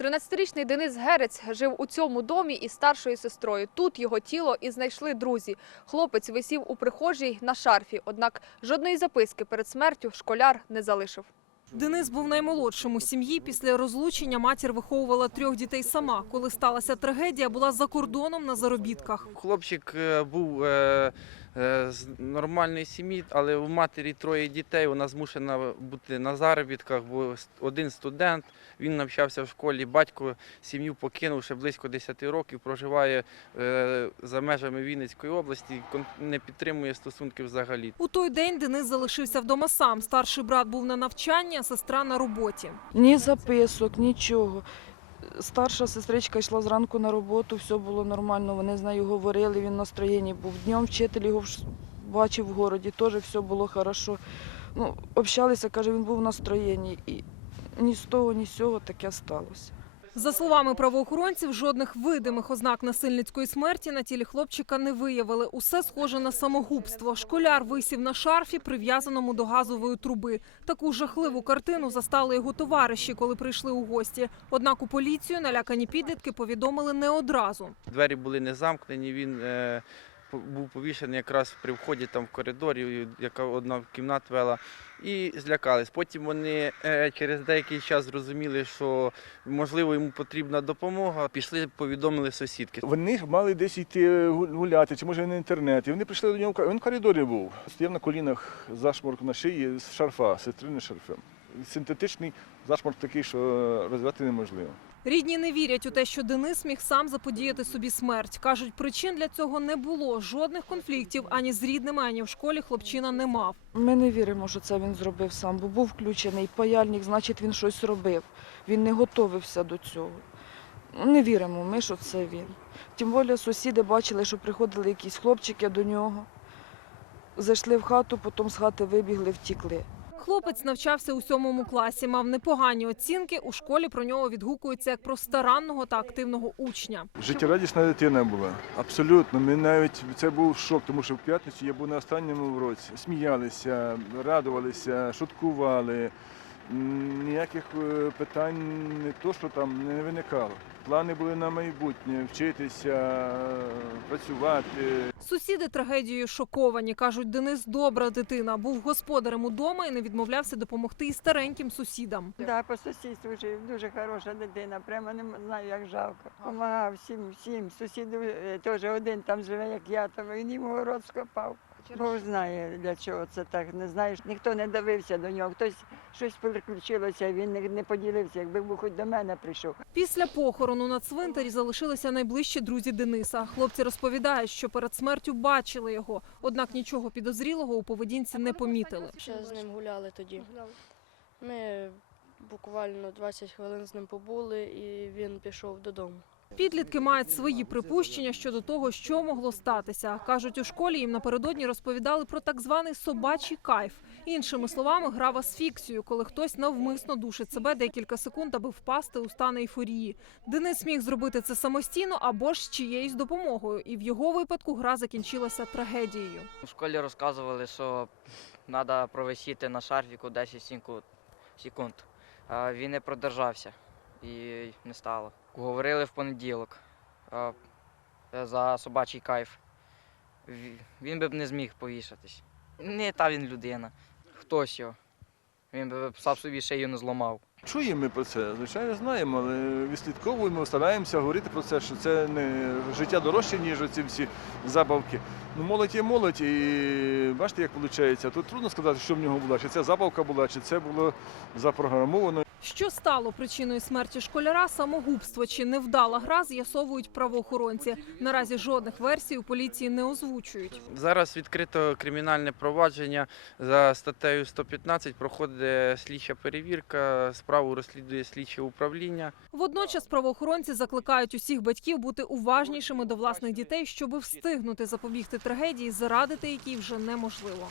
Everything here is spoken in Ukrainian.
13-річний Денис Герець жив у цьому домі із старшою сестрою. Тут його тіло і знайшли друзі. Хлопець висів у прихожій на шарфі, однак жодної записки перед смертю школяр не залишив. Денис був наймолодшим у сім'ї. Після розлучення матір виховувала трьох дітей сама. Коли сталася трагедія, була за кордоном на заробітках. Хлопчик е, був е, е, з нормальної сім'ї, але у матері троє дітей. Вона змушена бути на заробітках, бо один студент, він навчався в школі. Батько сім'ю покинув ще близько 10 років, проживає е, за межами Вінницької області, не підтримує стосунки взагалі. У той день Денис залишився вдома сам. Старший брат був на навчанні, а сестра на роботі. Ні записок, нічого. Старша сестричка йшла зранку на роботу, все було нормально. Вони з нею говорили, він в настроєнні був. Днем вчитель його бачив в городі, теж все було хорошо. Ну, общалися, каже, він був настроєнні. І ні з того, ні з цього таке сталося. За словами правоохоронців, жодних видимих ознак насильницької смерті на тілі хлопчика не виявили. Усе схоже на самогубство. Школяр висів на шарфі, прив'язаному до газової труби. Таку жахливу картину застали його товариші, коли прийшли у гості. Однак у поліцію налякані підлітки повідомили не одразу. Двері були не замкнені. Він е, був повішений якраз при вході там в коридорі, яка одна кімната вела, і злякались. Потім вони е, через деякий час зрозуміли, що можливо йому потрібна допомога. Пішли, повідомили сусідки. Вони мали десь йти гуляти, чи може на інтернет. І вони прийшли до нього, він в коридорі був. Стояв на колінах зашморк на шиї з шарфа, сестрини шарфем. Синтетичний зашморк такий, що розв'язати неможливо. Рідні не вірять у те, що Денис міг сам заподіяти собі смерть. Кажуть, причин для цього не було. Жодних конфліктів ані з рідними, ані в школі хлопчина не мав. Ми не віримо, що це він зробив сам, бо був включений паяльник, значить він щось робив. Він не готовився до цього. Не віримо ми, що це він. Тим більше сусіди бачили, що приходили якісь хлопчики до нього, зайшли в хату, потім з хати вибігли, втікли. Хлопець навчався у сьомому класі, мав непогані оцінки. У школі про нього відгукуються як про старанного та активного учня. Життєрадісна дитина була. Абсолютно. Ми навіть це був шок, тому що в п'ятницю я був на останньому уроці. Сміялися, радувалися, шуткували. Ніяких е, питань не то, що там не виникало. Плани були на майбутнє вчитися, працювати. Сусіди трагедією шоковані. кажуть, Денис добра дитина, був господарем удома і не відмовлявся допомогти і стареньким сусідам. Да, по сусідству жив, дуже хороша дитина, прямо не знаю, як жалко. Помагав всім, всім. Сусід е, теж один там живе, як я, там він йому город скопав. Бог знає, для чого це так, не знаєш. Ніхто не дивився до нього, хтось щось переключилося, він не, поділився, якби був хоч до мене прийшов. Після похорону на цвинтарі залишилися найближчі друзі Дениса. Хлопці розповідають, що перед смертю бачили його, однак нічого підозрілого у поведінці не помітили. Ще з ним гуляли тоді. Ми буквально 20 хвилин з ним побули, і він пішов додому. Підлітки мають свої припущення щодо того, що могло статися. кажуть, у школі їм напередодні розповідали про так званий собачий кайф. Іншими словами, гра в асфіксію, коли хтось навмисно душить себе декілька секунд, аби впасти у стан ейфорії. Денис міг зробити це самостійно або ж з чиєюсь допомогою, і в його випадку гра закінчилася трагедією. У школі розказували, що треба провисіти на шарфіку 10 секунд. Він не продержався і не стало. Говорили в понеділок е, за собачий кайф. Він би б не зміг повішатись. Не та він людина. Хтось його. Він би сам собі шию не зламав. Чуємо ми про це, звичайно, знаємо, але відслідковуємо, стараємося говорити про це, що це не життя дорожче, ніж оці всі забавки. Ну, молодь є молодь, і бачите, як виходить. Тут трудно сказати, що в нього була, чи це забавка була, чи це було запрограмовано. Що стало причиною смерті школяра? Самогубство чи невдала гра з'ясовують правоохоронці. Наразі жодних версій у поліції не озвучують. Зараз відкрито кримінальне провадження за статтею 115. Проходить слідча перевірка, справу розслідує слідче управління. Водночас правоохоронці закликають усіх батьків бути уважнішими до власних дітей, щоби встигнути запобігти трагедії, зарадити якій вже неможливо.